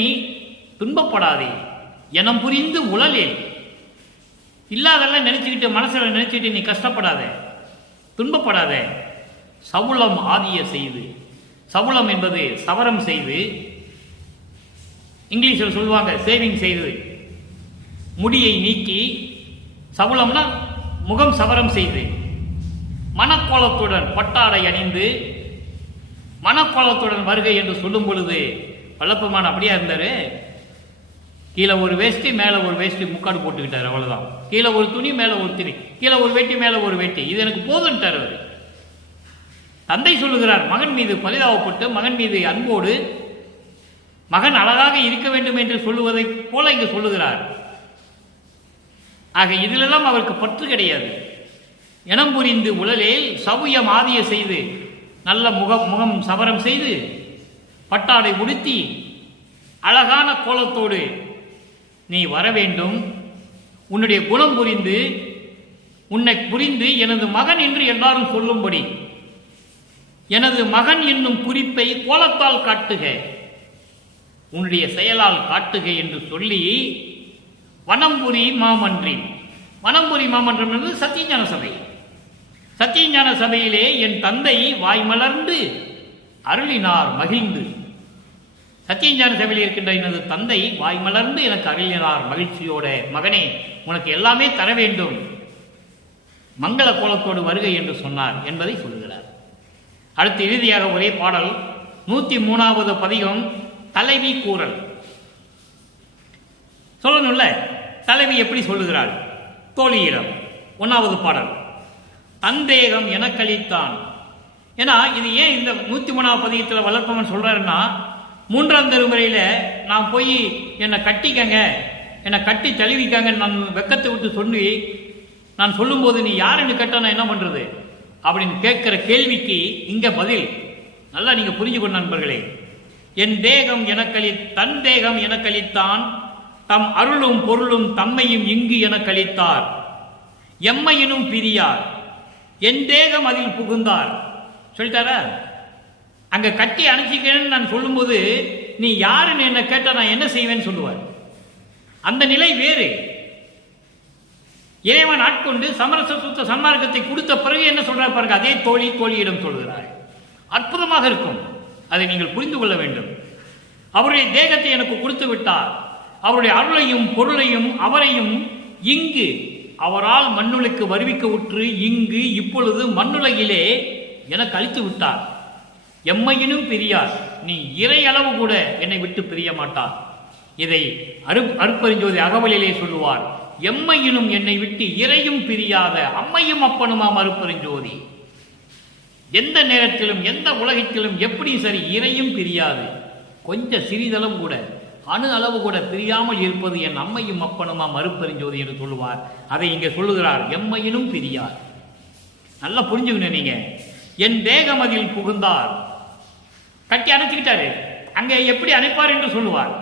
துன்பப்படாதே. எனம் புரிந்து உழலே. இல்லாதெல்லாம் நினைச்சுக்கிட்டு, மனசுல நினைச்சுக்கிட்டு நீ கஷ்டப்படாத, துன்பப்படாத. சவுளம் ஆதிய செய்து, சவுளம் என்பது சவரம் செய்து, இங்கிலீஷில் சொல்லுவாங்க சேவிங் செய்து, முடியை நீக்கி, சவுளம்னா முகம் சவரம் செய்து, மனக்கோலத்துடன் பட்டாடை அணிந்து, மனக்கோலத்துடன் வருகை என்று சொல்லும் பொழுது வல்லப்பெருமான் அப்படியா இருந்தாரு. கீழே ஒரு வேஷ்டி, மேலே ஒரு வேஷ்டி, முக்காடு போட்டுக்கிட்டார், அவ்வளவுதான். கீழே ஒரு துணி, மேலே ஒரு துணி, கீழே ஒரு வேட்டி, மேலே ஒரு வேட்டி. இது எனக்கு போதுன்ட்டார் அவர். தந்தை சொல்லுகிறார், மகன் மீது பரிதாபப்பட்டு, மகன் மீது அன்போடு, மகன் அழகாக இருக்க வேண்டும் என்று சொல்லுவதை போல இங்கு சொல்லுகிறார். ஆக இதிலெல்லாம் அவருக்கு பற்று கிடையாது. இனம் புரிந்து உழலேல் சவுயம் ஆதிய செய்து, நல்ல முகம் சவரம் செய்து, பட்டாடை உடுத்தி, அழகான கோலத்தோடு நீ வர வேண்டும். உன்னுடைய குணம் புரிந்து, உன்னை புரிந்து எனது மகன் என்று எல்லாரும் சொல்லும்படி எனது மகன் என்னும் குறிப்பை கோலத்தால் காட்டுக, உன்னுடைய செயலால் காட்டுக என்று சொல்லி வனம்புரி மாமன்றி. வனம்புரி மாமன்றம் என்பது சத்தியஞான சபை. சத்தியஞான சபையிலே என் தந்தை வாய்மலர்ந்து அருளினார் மகிழ்ந்து. சத்தியஞான சபையில் இருக்கின்ற எனது தந்தை வாய்மலர்ந்து எனக்கு அருளினார் மகிழ்ச்சியோட. மகனே, உனக்கு எல்லாமே தர வேண்டும், மங்கள கோலத்தோடு வருகை என்று சொன்னார் என்பதை சொல்லுகிறார். அடுத்து இறுதியாக ஒரே பாடல், 103வது பதிகம், தலைவி கூறல். சொல்லணும்ல, தலைவி எப்படி சொல்லுகிறாள் தோழியிடம். 1வது பாடல், தந்தேகம் எனக்களித்தான். ஏன்னா இது ஏன் இந்த 103வது பதிகத்தில் வல்லப்பெருமான் சொல்றாருன்னா, 3ஆம் திருமுறையில நான் போய் என்னை கட்டிக்கங்க, என்னை கட்டி தழுவிக்காங்க நான் வெக்கத்தை விட்டு சொல்லி நான் சொல்லும்போது நீ யாருன்னு கேட்டா நான் என்ன பண்றது அப்படின்னு கேட்கிற கேள்விக்கு இங்க பதில். நல்லா நீங்க புரிஞ்சுக்கணும் நண்பர்களே. என் தேகம் எனக்களி, தன் தேகம் எனக்களித்தான், தம் அருளும் பொருளும் தம்மையும் இங்கு எனக்களித்தார், எம்மையினும் பிரியார், என் தேகம் அதில் புகுந்தார். சொல்லிட்டாரா? அங்க கட்டி அணைச்சிக்கிறேன்னு நான் சொல்லும்போது நீ யாருன்னு என்ன கேட்டா நான் என்ன செய்வேன்னு சொல்லுவார். அந்த நிலை வேறு. இறைவன் ஆட்கொண்டு சமரச சுத்த சன்மார்க்கத்தை கொடுத்த பிறகு என்ன சொல்றார் பாருங்க, அதே தோழியிடம் சொல்கிறார். அற்புதமாக இருக்கும். அதை நீங்கள் புரிந்து கொள்ள வேண்டும். அவருடைய தேகத்தை எனக்கு கொடுத்து விட்டார். அவருடைய அருளையும் பொருளையும் அவரையும் இங்கு அவரால் மண்ணுலைக்கு வருவிக்க உற்று இங்கு இப்பொழுது மண்ணுலகிலே எனக்கு அளித்து விட்டார். எம்மையினும் பிரியார், நீ இறை அளவு கூட என்னை விட்டு பிரிய மாட்டார். இதை அருட்பெருஞ்சோதி அகவலிலே சொல்லுவார். எம்மையினும் என்னை விட்டு இறையும் பிரியாத அம்மையும் அப்பனுமாம் அருட்பெருஞ்சோதி. எந்த நேரத்திலும் எந்த உலகத்திலும் எப்படி சரி இறையும் பிரியாது. கொஞ்சம் சிறிதளவு கூட அணு அளவு கூட பிரியாமல் இருப்பது என் அம்மையும் அப்பனுமாம் அருட்பெருஞ்சோதி என்று சொல்லுவார். அதை இங்கே சொல்லுகிறார், எம்மையினும் பிரியார். நல்லா புரிஞ்சுக்கணும் நீங்க. என் தேகம் அதில் புகுந்தார், கட்டி அணைச்சிக்கிட்டாரு. அங்கே எப்படி அணைப்பார் என்று சொல்லுவார்.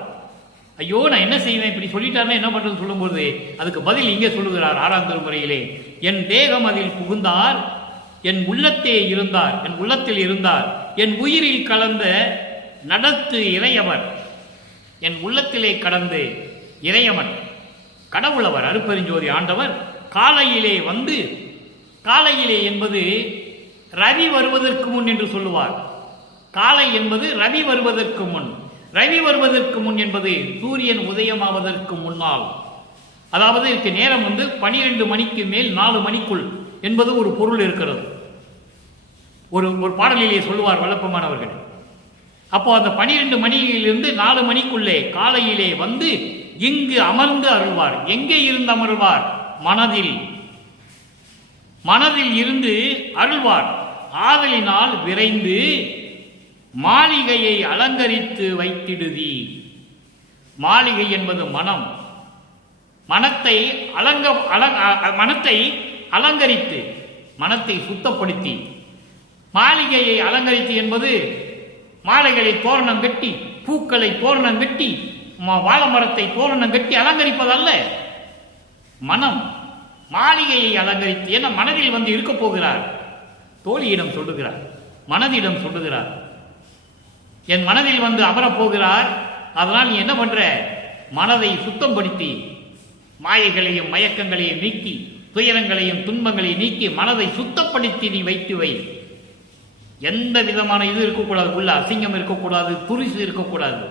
ஐயோ நான் என்ன செய்வேன், இப்படி சொல்லிட்டாருன்னா என்ன பண்றது சொல்லும்போது அதுக்கு பதில் இங்கே சொல்லுகிறார் 6ஆம் திருமுறையிலே. என் தேகம் அதில் புகுந்தார், என் உள்ளத்தே இருந்தார், என் உள்ளத்தில் இருந்தார், என் உயிரில் கலந்த நடத்து இறையவர், என் உள்ளத்திலே கடந்து இறையவன் கடவுளவர் அருட்பெருஞ்சோதி ஆண்டவர் காலையிலே வந்து, காலையிலே என்பது ரவி வருவதற்கு முன் என்று சொல்லுவார். காலை என்பது ரவி வருவதற்கு முன். ரவி வருவதற்கு முன் என்பது சூரியன் உதயமாவதற்கு முன்னால். அதாவது இதுக்கு நேரம் 12 மணிக்கு மேல் 4 மணிக்குள் என்பது ஒரு பொருள் இருக்கிறது. ஒரு பாடலிலே சொல்லுவார் வல்லப்பமானவர்கள். அப்போ அந்த 12 மணியிலிருந்து 4 மணிக்குள்ளே காலையிலே வந்து இங்கு அமர்ந்து அருள்வார். எங்கே இருந்து அமர்வார்? மனதில். மனதில் இருந்து அருள்வார். ஆதலினால் விரைந்து மாளிகையை அலங்கரித்து வைத்திடுதி. மாளிகை என்பது மனம். மனத்தை அலங்கரித்து, மனத்தை சுத்தப்படுத்தி, மாளிகையை அலங்கரித்து என்பது மாலைகளை தோரணம் கட்டி, பூக்களை தோரணம் கட்டி, வாழை மரத்தை தோரணம் கட்டி அலங்கரிப்பதல்ல. மனம் மாளிகையை அலங்கரித்து, என மனதில் வந்து இருக்க போகிறார். தோழியிடம் சொல்லுகிறார், மனதிடம் சொல்லுகிறார், என் மனதில் வந்து அமரப்போகிறார். அதனால் நீ என்ன பண்ற, மனதை சுத்தப்படுத்தி மாயைகளையும் மயக்கங்களையும் நீக்கி, துயரங்களையும் துன்பங்களையும் நீக்கி மனதை சுத்தப்படுத்தி நீ வைத்து வை. எந்த விதமான இது இருக்கக்கூடாது, உள்ள அசிங்கம் இருக்கக்கூடாது, துரிசு இருக்கக்கூடாது.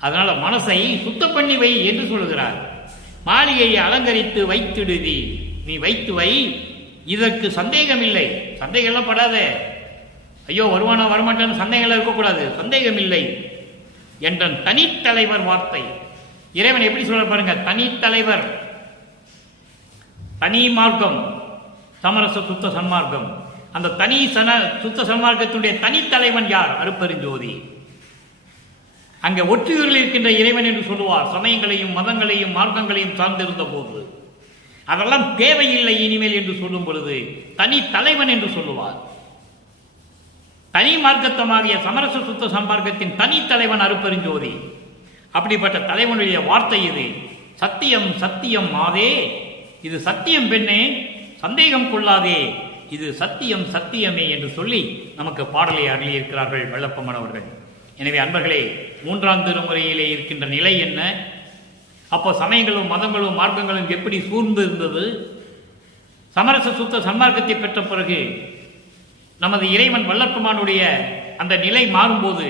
அதனால மனசை சுத்தம் பண்ணி வை என்று சொல்லுகிறார். மாளிகையை அலங்கரித்து வைத்திடுதி, நீ வைத்து வை. இதற்கு சந்தேகம் இல்லை. சந்தேகம்லாம் படாத. ஐயோ வருவானா வரமாட்டான்னு சந்தேகம் இருக்கக்கூடாது. சந்தேகம் இல்லை என்ற தனித்தலைவர் வார்த்தை. இறைவன் எப்படி சொல்ற பாருங்க, தனித்தலைவர். தனி மார்க்கம் சமரச சுத்த சன்மார்க்கம். அந்த தனி சுத்த சன்மார்க்கத்துடைய தனித்தலைவன் யார்? அருட்பெருஞ்சோதி. அங்கே ஒற்றியூரில் இருக்கின்ற இறைவன் என்று சொல்லுவார். சமயங்களையும் மதங்களையும் மார்க்கங்களையும் சார்ந்திருந்த போது அதெல்லாம் தேவையில்லை இனிமேல் என்று சொல்லும் பொழுது தனி தலைவன் என்று சொல்லுவார். தனி மார்க்கத்தமாகிய சமரச சுத்த சன்மார்க்கத்தின் தனி தலைவன் அருட்பெருஞ்சோதி. அப்படிப்பட்ட தலைவனுடைய வார்த்தை இது. சத்தியம் சத்தியம் மாதே, இது சத்தியம் பெண்ணே, சந்தேகம் கொள்ளாதே, இது சத்தியம் சத்தியமே என்று சொல்லி நமக்கு பாடலை அருளியிருக்கிறார்கள் வல்லப்பமானவர்கள். எனவே அன்பர்களே, 3ஆம் திருமுறையிலே இருக்கின்ற நிலை என்ன? அப்போ சமயங்களும் மதங்களும் மார்க்கங்களும் எப்படி சூழ்ந்து இருந்தது? சமரச சுத்த சன்மார்க்கத்தை பெற்ற பிறகு நமது இறைவன் வல்லப்பமானுடைய அந்த நிலை மாறும்போது,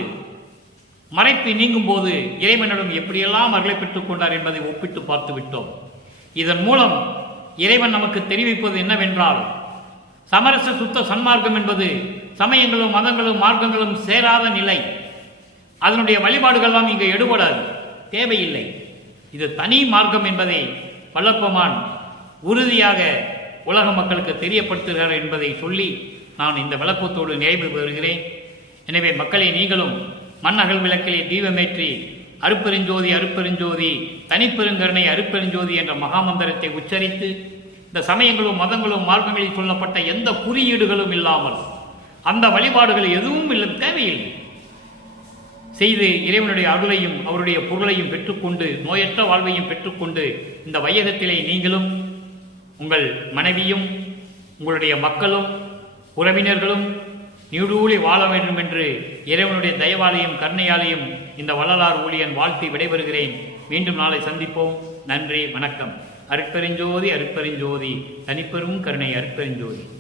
மறைப்பு நீங்கும் போது இறைவனிடம் எப்படியெல்லாம் அருளை பெற்றுக் கொண்டார் என்பதை ஒப்பிட்டு பார்த்து விட்டோம். இதன் மூலம் இறைவன் நமக்கு தெரிவிப்பது என்னவென்றால், சமரச சுத்த சன்மார்க்கம் என்பது சமயங்களும் மதங்களும் மார்க்கங்களும் சேராத நிலை. அதனுடைய வழிபாடுகள்லாம் இங்கு எடுபடாது, தேவையில்லை. இது தனி மார்க்கம் என்பதை வல்லப்பமான் உறுதியாக உலக மக்களுக்கு தெரியப்படுத்துகிறார் என்பதை சொல்லி நான் இந்த விளக்கத்தோடு நிறைவு பெறுகிறேன். எனவே மக்களை, நீங்களும் மண்ணகல் விளக்கிலே தீபமேற்றி அருட்பெருஞ்சோதி அருட்பெருஞ்சோதி தனிப்பெருங்கருணை அருட்பெருஞ்சோதி என்ற மகாமந்திரத்தை உச்சரித்து, இந்த சமயங்களும் மதங்களும் மார்க்கங்களில் சொல்லப்பட்ட எந்த குறியீடுகளும் இல்லாமல் அந்த வழிபாடுகள் எதுவும் இல்லை, தேவையில்லை, செய்து இறைவனுடைய அருளையும் அவருடைய பொருளையும் பெற்றுக்கொண்டு நோயற்ற வாழ்வையும் பெற்றுக்கொண்டு இந்த வையகத்திலே நீங்களும் உங்கள் மனைவியும் உங்களுடைய மக்களும் உறவினர்களும் நீடூழி வாழ வேண்டும் என்று இறைவனுடைய தயவாலையும் கருணையாலையும் இந்த வள்ளலார் ஊழியன் வாழ்த்தி விடைபெறுகிறேன். மீண்டும் நாளை சந்திப்போம். நன்றி, வணக்கம். அருட்பெருஞ்சோதி அருட்பெருஞ்சோதி, தனிப்பெரும் கருணை அருட்பெருஞ்சோதி.